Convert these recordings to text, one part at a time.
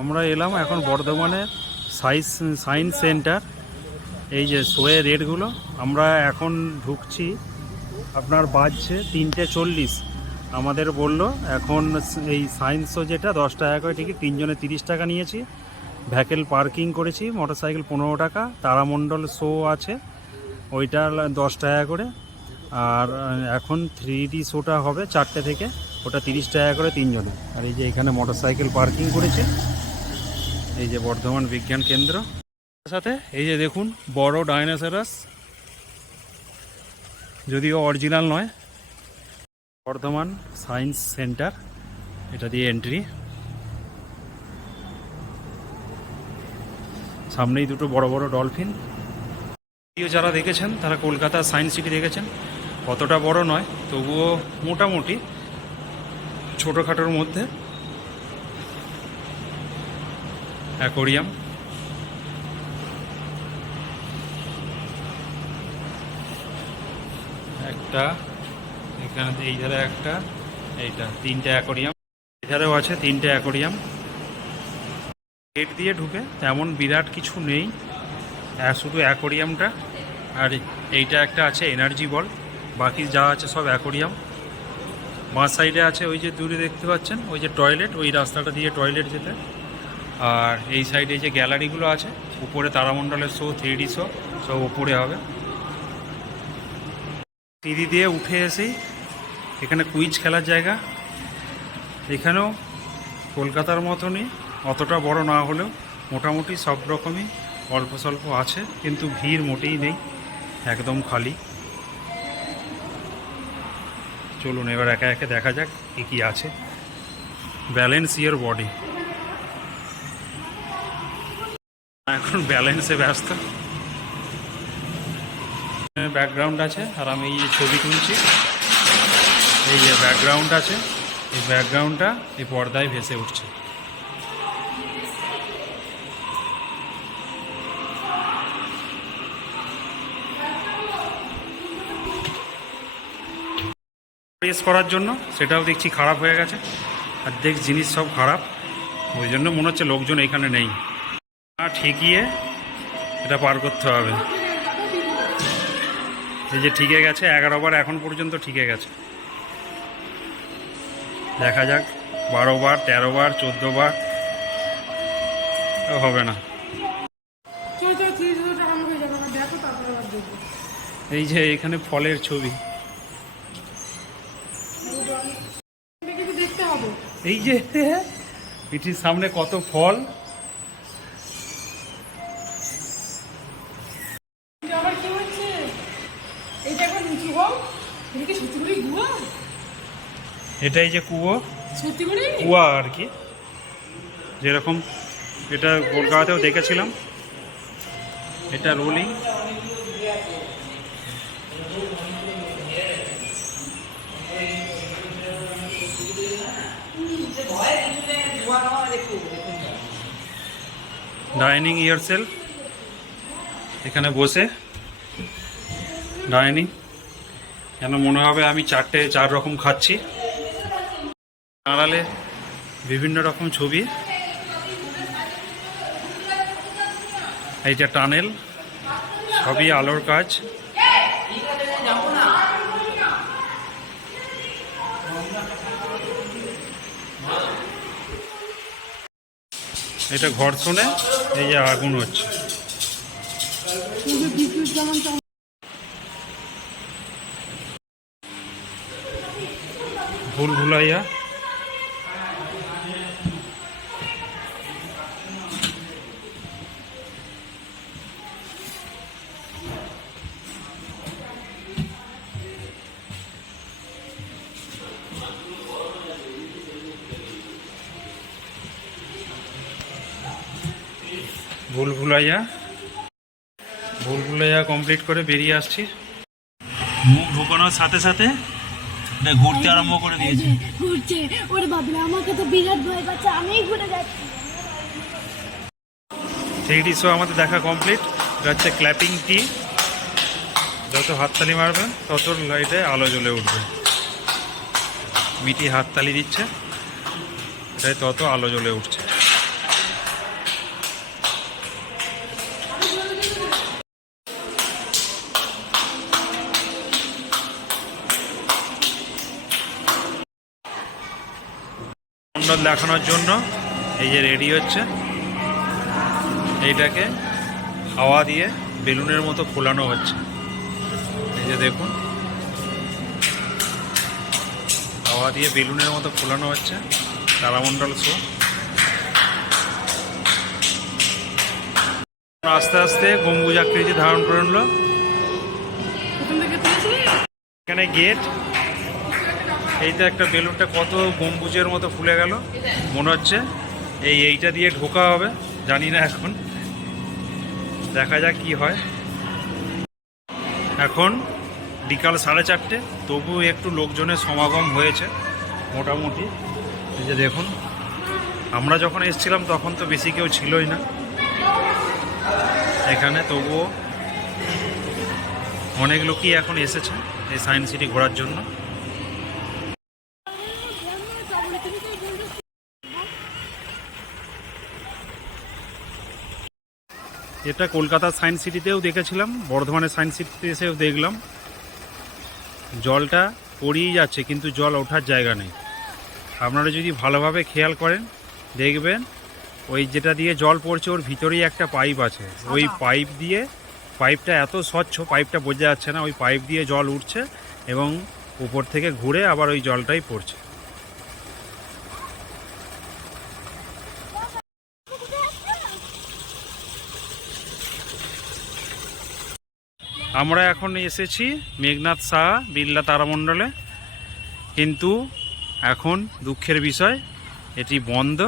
আমরা এলাম এখন বর্ধমানে সাইন্স সায়েন্স সেন্টার। এই যে শোয়ে রেটগুলো, আমরা এখন ঢুকছি, আপনার বাজছে তিনটে চল্লিশ। আমাদের বলল, এখন এই সায়েন্স শো যেটা, দশ টাকা করে টিকিট, তিনজনে তিরিশ টাকা নিয়েছি। ভ্যাকেল পার্কিং করেছি, মোটরসাইকেল পনেরো টাকা, তারামণ্ডল শো আছে, ওইটা দশ টাকা করে। আর এখন থ্রি ডি শোটা হবে চারটে থেকে। ওটা তিরিশ টাকা করে তিনজনে। আর এই যে এখানে মোটর সাইকেল পার্কিং করেছে। এই যে বর্ধমান বিজ্ঞান কেন্দ্র। সাথে এই যে দেখুন, বড় ডাইনোসরাস। যদিও অরিজিনাল নয়। বর্ধমান সায়েন্স সেন্টার, এটা দিয়ে এন্ট্রি সামনেই দুটো বড় বড় ডলফিন। ভিডিও যারা দেখেছেন, তারা কলকাতা সায়েন্স সিটি দেখেছেন। কতটা বড় নয়, তবুও মোটামুটি। ছোটোখাটোর মধ্যে? অ্যাকোরিয়াম? একটা, এখানে এই ধারে একটা, এইটা, তিনটে অ্যাকোরিয়াম। এধারেও আছে তিনটে অ্যাকোরিয়াম। গেট দিয়ে ঢুকে তেমন বিরাট কিছু নেই। আর শুধু অ্যাকোরিয়ামটা। আর এইটা একটা আছে এনার্জি বল। বাকি যা আছে সব অ্যাকোরিয়াম। বাঁ সাইডে আছে ওই যে দূরে দেখতে পাচ্ছেন, ওই যে টয়লেট ওই রাস্তাটা দিয়ে টয়লেট যেতে। আর এই সাইডে যে গ্যালারিগুলো আছে, উপরে তারামণ্ডলের শো থ্রি শো সব উপরে হবে। সিঁড়ি দিয়ে উঠে এসেই এখানে কুইজ খেলার জায়গা। এখানেও কলকাতার মতনই, অতটা বড় না হলেও মোটামুটি সব রকমই অল্প স্বল্প আছে, কিন্তু ভিড় মোটেই নেই, একদম খালি। চলুন, এবার একা একে দেখা যাক কী কী আছে। ব্যালেন্স ইয়ার বডি এখন ব্যালেন্সে ব্যস্ত। ব্যাকগ্রাউন্ড আছে, আর আমি এই ছবি তুলছি, এই যে ব্যাকগ্রাউন্ড আছে, এই ব্যাকগ্রাউন্ডটা এই পর্দায় ভেসে উঠছে। প্রেস করার জন্য সেটাও দেখছি খারাপ হয়ে গেছে। আর দেখ জিনিস সব খারাপ। ওই জন্য মনে হচ্ছে লোকজন এখানে নেই। না ঠেকিয়ে এটা পার করতে হবে। এই যে ঠিকে গেছে এগারো বার এখন পর্যন্ত ঠিকে গেছে। দেখা যাক বারো বার তেরো বার চোদ্দ বার হবে না। এই যে এখানে ফলের ছবি এটা কিন্তু দেখতে হবে এই যে পিঠির সামনে কত ফল। এটাই যে কুয়ো। কুয়া আর কি। যেরকম এটা কলকাতাতেও দেখেছিলাম। এটা রোলিং ডাইনিং ইয়ার সেলফ এখানে বসে। ডাইনিং যেন মনে হবে আমি চারটে, চার রকম খাচ্ছি। আড়ালে বিভিন্ন রকম ছবি। এই যে টানেল, সবই আলোর কাজ। এটা ঘর্ষণে এই যে আগুন হচ্ছে। ভুল ভুলাইয়া ভুল ভুলাইয়া ভুল ভুলাইয়া কমপ্লিট করে বেরিয়ে আসছি। মুখ ঢুকানোর সাথে সাথে ঘুরতে আরম্ভ করে দিয়েছে। ঘুরছে। ওরে আমাকে তো বিরাট ভয় পাচ্ছে আমিই ঘুরে যাচ্ছি। শো আমাদের দেখা কমপ্লিট এটা হচ্ছে ক্ল্যাপিং টি যত হাততালি মারবেন তত লাইটে আলো জ্বলে উঠবে। মিটি হাততালি দিচ্ছে এটাই তত আলো জ্বলে উঠছে। সুন্দর দেখানোর জন্য। এই যে রেডি হচ্ছে। এইটাকে হাওয়া দিয়ে বেলুনের মতো ফোলানো হচ্ছে। এই যে দেখুন। হাওয়া দিয়ে বেলুনের মতো ফোলানো হচ্ছে। তারামণ্ডল শো। আস্তে আস্তে গম্বুজ আকৃতি ধারণ করে নিল। এখানে গেট এইটা একটা বেলুনটা কত গম্বুজের মতো ফুলে গেল। মনে হচ্ছে এই এইটা দিয়ে ঢোকা হবে, জানি না এখন। দেখা যাক কি হয়। এখন বিকাল সাড়ে চারটে, তবু একটু লোকজনের সমাগম হয়েছে মোটামুটি। এই যে দেখুন, আমরা যখন এসেছিলাম তখন তো বেশি কেউ ছিলই না এখানে, তবুও অনেক লোকই এখন এসেছে এই সায়েন্স সিটি ঘোরার জন্য। এটা কলকাতার সায়েন্স সিটিতেও দেখেছিলাম বর্ধমানের সায়েন্স সিটিতে এসেও দেখলাম। জলটা পড়িয়ে যাচ্ছে কিন্তু জল ওঠার জায়গা নেই। আপনারা যদি ভালোভাবে খেয়াল করেন দেখবেন ওই যেটা দিয়ে জল পড়ছে ওর ভিতরেই একটা পাইপ আছে। ওই পাইপ দিয়ে পাইপটা এত স্বচ্ছ পাইপটা বোঝা যাচ্ছে না ওই পাইপ দিয়ে জল উঠছে এবং উপর থেকে ঘুরে আবার ওই জলটাই পড়ছে। আমরা এখন এসেছি মেঘনাথ শাহ বিড়লা তারামণ্ডলে। কিন্তু এখন দুঃখের বিষয়, এটি বন্ধ।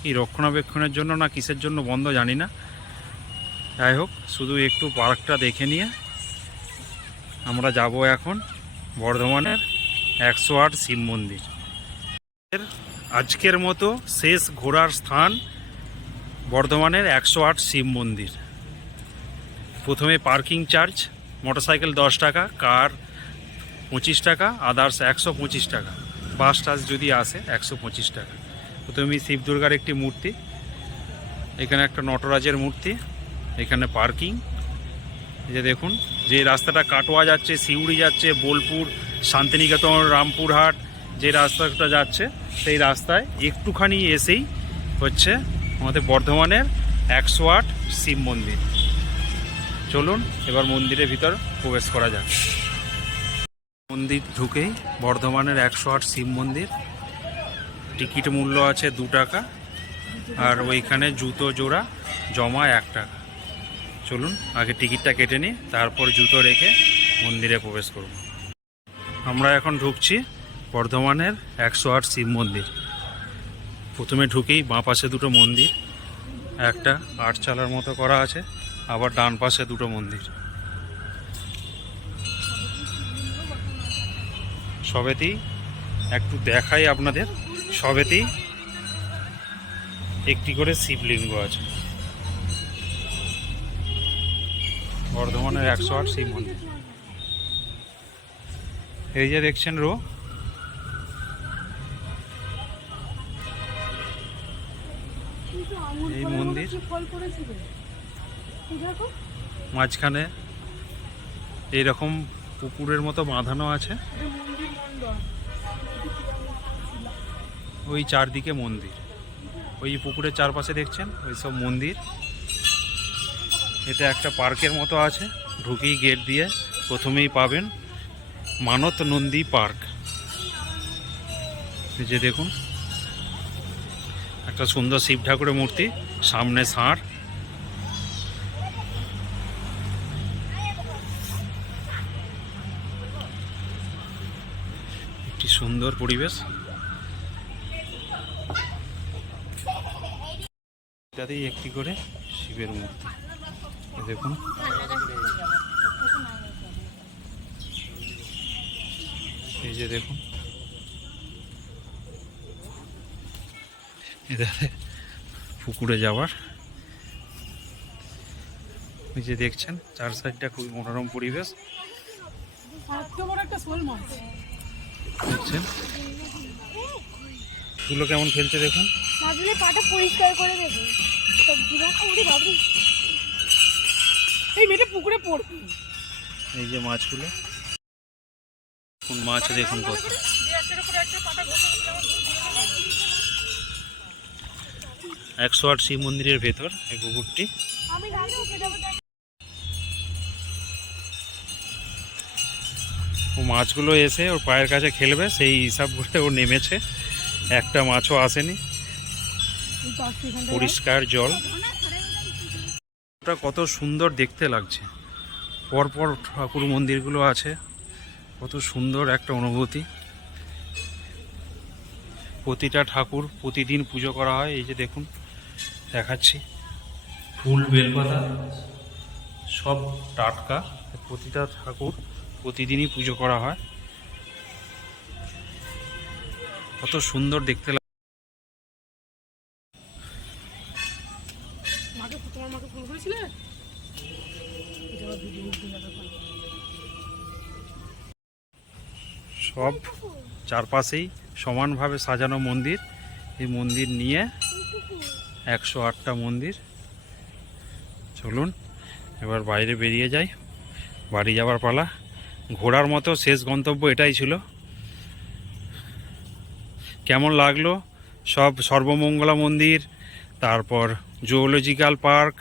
কি রক্ষণাবেক্ষণের জন্য না কিসের জন্য বন্ধ জানি না। যাই হোক, শুধু একটু পার্কটা দেখে নিয়ে আমরা যাব এখন বর্ধমানের একশো আট শিব মন্দির। আজকের মতো শেষ ঘোরার স্থান বর্ধমানের একশো আট শিব মন্দির। প্রথমে পার্কিং চার্জ মোটরসাইকেল দশ টাকা, কার পঁচিশ টাকা আদার্স একশো পঁচিশ টাকা। বাস টাস যদি আসে, একশো পঁচিশ টাকা। প্রথমে শিব দুর্গার একটি মূর্তি, এখানে একটা নটরাজের মূর্তি, এখানে পার্কিং। যে দেখুন, যে রাস্তাটা কাটোয়া যাচ্ছে, সিউড়ি যাচ্ছে, বোলপুর, শান্তিনিকেতন, রামপুরহাট, যে রাস্তাটা যাচ্ছে, সেই রাস্তায় একটুখানি এসেই হচ্ছে আমাদের বর্ধমানের একশো আট শিব মন্দির। চলুন, এবার মন্দিরের ভিতর প্রবেশ করা যাক। মন্দির ঢুকেই বর্ধমানের একশো আট শিব মন্দির। টিকিট মূল্য আছে দু টাকা, আর ওইখানে জুতো জোড়া, জমা এক টাকা। চলুন, আগে টিকিটটা কেটে নিই, তারপর জুতো রেখে মন্দিরে প্রবেশ করব। আমরা এখন ঢুকছি বর্ধমানের একশো আট শিব মন্দির। প্রথমে ঢুকেই বাঁ পাশে দুটো মন্দির, একটা আটচালার মতো করা আছে। আবার ডান পাশে দুটো মন্দির। সবেতেই একটু দেখাই আপনাদের। সবেতেই একটি করে শিবলিঙ্গ আছে। বর্ধমানের একশো আট শিব মন্দির। এই যে দেখছেন রো। এই মন্দির। মাঝখানে এইরকম পুকুরের মতো বাঁধানো আছে। ওই চারদিকে মন্দির। ওই পুকুরের চারপাশে দেখছেন? ওই সব মন্দির। এটা একটা পার্কের মতো আছে। ঢুকেই গেট দিয়ে প্রথমেই পাবেন মানত নন্দী পার্ক। যে দেখুন। একটা সুন্দর শিব ঠাকুরের মূর্তি সামনে ষাঁড়। সুন্দর পরিবেশ। এটাতেই একটি করে শিবের মূর্তি। দেখুন। এই যে দেখুন। পুকুরে যাওয়ার। এই যে দেখছেন, চার সাইডটা খুবই মনোরম পরিবেশ। একটা শোল মাছ দেখছেন কেমন খেলছে দেখুন। মাঝে পাটা পরিষ্কার করে দেবে। সবজি ওরে বাবরে এই মেয়েটা পুকুরে পড়বে। এই যে মাছগুলো। কোন মাছ দেখুন কত। একশো আট শিব মন্দিরের ভেতর এই পুকুরটি। ও মাছগুলো এসে ওর পায়ের কাছে খেলবে, সেই হিসাব করে ও নেমেছে। একটা মাছও আসেনি। পরিষ্কার জল। ওটা কত সুন্দর দেখতে লাগছে। পরপর ঠাকুর মন্দিরগুলো আছে। কত সুন্দর একটা অনুভূতি। প্রতিটা ঠাকুর প্রতিদিন পুজো করা হয়। এই যে দেখুন, দেখাচ্ছি। ফুল বেলপাতা, সব টাটকা। প্রতিটা ঠাকুর প্রতিদিনই পুজো করা হয়। কত সুন্দর দেখতে লাগে। সব চারপাশেই সমানভাবে সাজানো মন্দির। এই মন্দির নিয়ে একশো আটটা মন্দির। চলুন এবার বাইরে বেরিয়ে যাই। বাড়ি যাওয়ার পালা। ঘোরার মতো শেষ গন্তব্য এটাই ছিল। কেমন লাগল? সব সর্বমঙ্গলা মন্দির, তারপর জুওলজিক্যাল পার্ক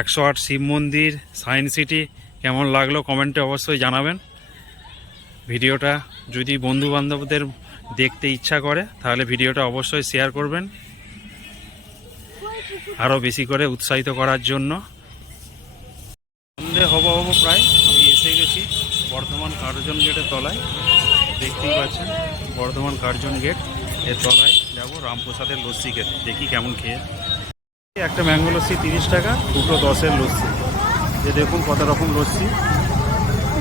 একশো আট শিব মন্দির সায়েন্স সিটি কেমন লাগল কমেন্টে অবশ্যই জানাবেন। ভিডিওটা যদি বন্ধু বান্ধবদের দেখতে ইচ্ছা করে, তাহলে ভিডিওটা অবশ্যই শেয়ার করবেন। আরও বেশি করে উৎসাহিত করার জন্য। সন্ধে হব হব প্রায়। এসে গেছি। বর্ধমান কার্জন গেটের তলায়। দেখতেই পাচ্ছেন, বর্ধমান কার্জন গেটের তলায় যাব রামপ্রসাদের লস্যি খেতে। দেখি কেমন খেয়ে। একটা ম্যাঙ্গো লস্যি তিরিশ টাকা, দুটো দশের লস্যি। যে দেখুন কত রকম লস্যি।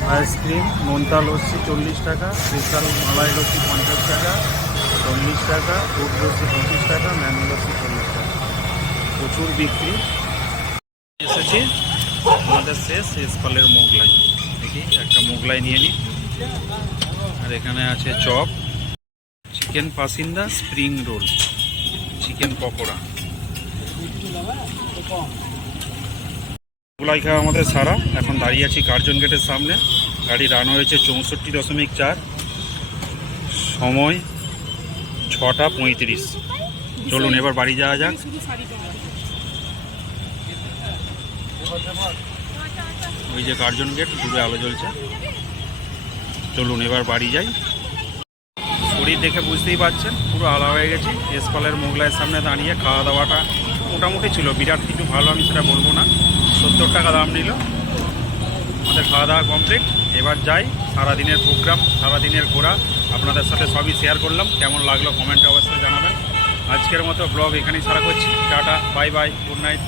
আইসক্রিম, নোনতা লস্যি চল্লিশ টাকা, স্পেশাল মালাই লস্যি পঞ্চাশ টাকা, চল্লিশ টাকা, দুধ লস্যি পঁচিশ টাকা, ম্যাঙ্গো লস্যি চল্লিশ টাকা। প্রচুর বিক্রি। এসেছি। আমাদের শেষ শেষ ফলের মোগলাই। দেখি, একটা মোগলাই নিয়ে নিই আর এখানে আছে chop, chicken pasinda, spring roll, chicken pakora. Mughlai খাওয়া আমাদের সারা। এখন দাঁড়িয়ে আছি কার্জন গেটের সামনে। গাড়ি রান হয়েছে চৌষট্টি দশমিক চার। সময় ছটা পঁয়ত্রিশ। চলুন, এবার বাড়ি যাওয়া যাক। ওই যে কার্জন গেট দূরে আলো জ্বলছে। চলুন, এবার বাড়ি যাই। শরীর দেখে বুঝতেই পারছেন, পুরো আলা হয়ে গেছি। এসপালের মোগলাইয়ের সামনে দাঁড়িয়ে খাওয়া দাওয়াটা মোটামুটি ছিল। বিরাট কিছু ভালো আমি সেটা বলব না। সত্তর টাকা দাম নিল। আমাদের খাওয়া দাওয়া কমপ্লিট এবার যাই, সারাদিনের প্রোগ্রাম সারাদিনের ঘোরা। আপনাদের সাথে সবই শেয়ার করলাম। কেমন লাগল কমেন্টে অবশ্যই জানাবেন। আজকের মতো ব্লগ এখানেই সারা করছি। Tata bye bye good night